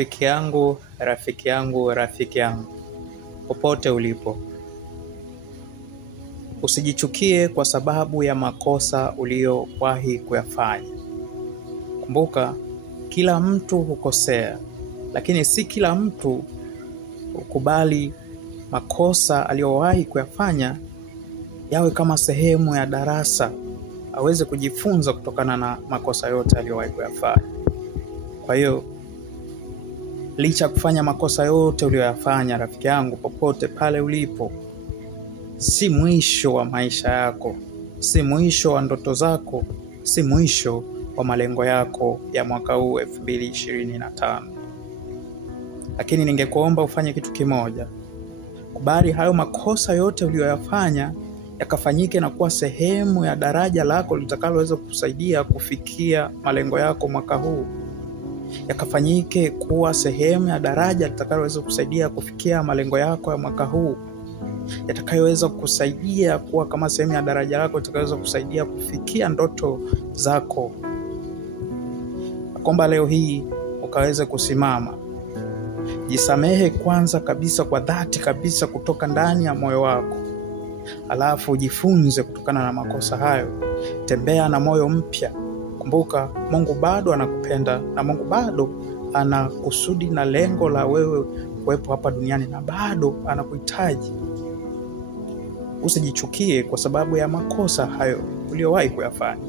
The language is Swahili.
Rafiki yangu, popote ulipo, usijichukie kwa sababu ya makosa uliyowahi kuyafanya. Kumbuka, kila mtu hukosea, lakini si kila mtu ukubali makosa aliyowahi kuyafanya yawe kama sehemu ya darasa, aweze kujifunza kutokana na makosa yote aliyowahi kuyafanya. Kwa hiyo, licha kufanya makosa yote uliyoyafanya, rafiki yangu, popote pale ulipo, si mwisho wa maisha yako, si mwisho wa ndoto zako, si mwisho wa malengo yako ya mwaka huu 2025. Lakini ningekuomba ufanye kitu kimoja. Kubali hayo makosa yote uliyoyafanya yakafanyike na kuwa sehemu ya daraja lako litakaloweza kukusaidia kufikia malengo yako mwaka huu. Yakafanyike kuwa sehemu ya daraja litakayoweza kusaidia kufikia malengo yako ya mwaka huu, yatakayoweza kusaidia kuwa kama sehemu ya daraja lako litakayoweza kusaidia kufikia ndoto zako. Naomba leo hii ukaweze kusimama. Jisamehe kwanza kabisa, kwa dhati kabisa, kutoka ndani ya moyo wako. Alafu jifunze kutokana na makosa hayo. Tembea na moyo mpya. Kumbuka, Mungu bado anakupenda na Mungu bado ana kusudi na lengo la wewe kuwepo hapa duniani, na bado anakuhitaji. Usijichukie kwa sababu ya makosa hayo uliyowahi kuyafanya.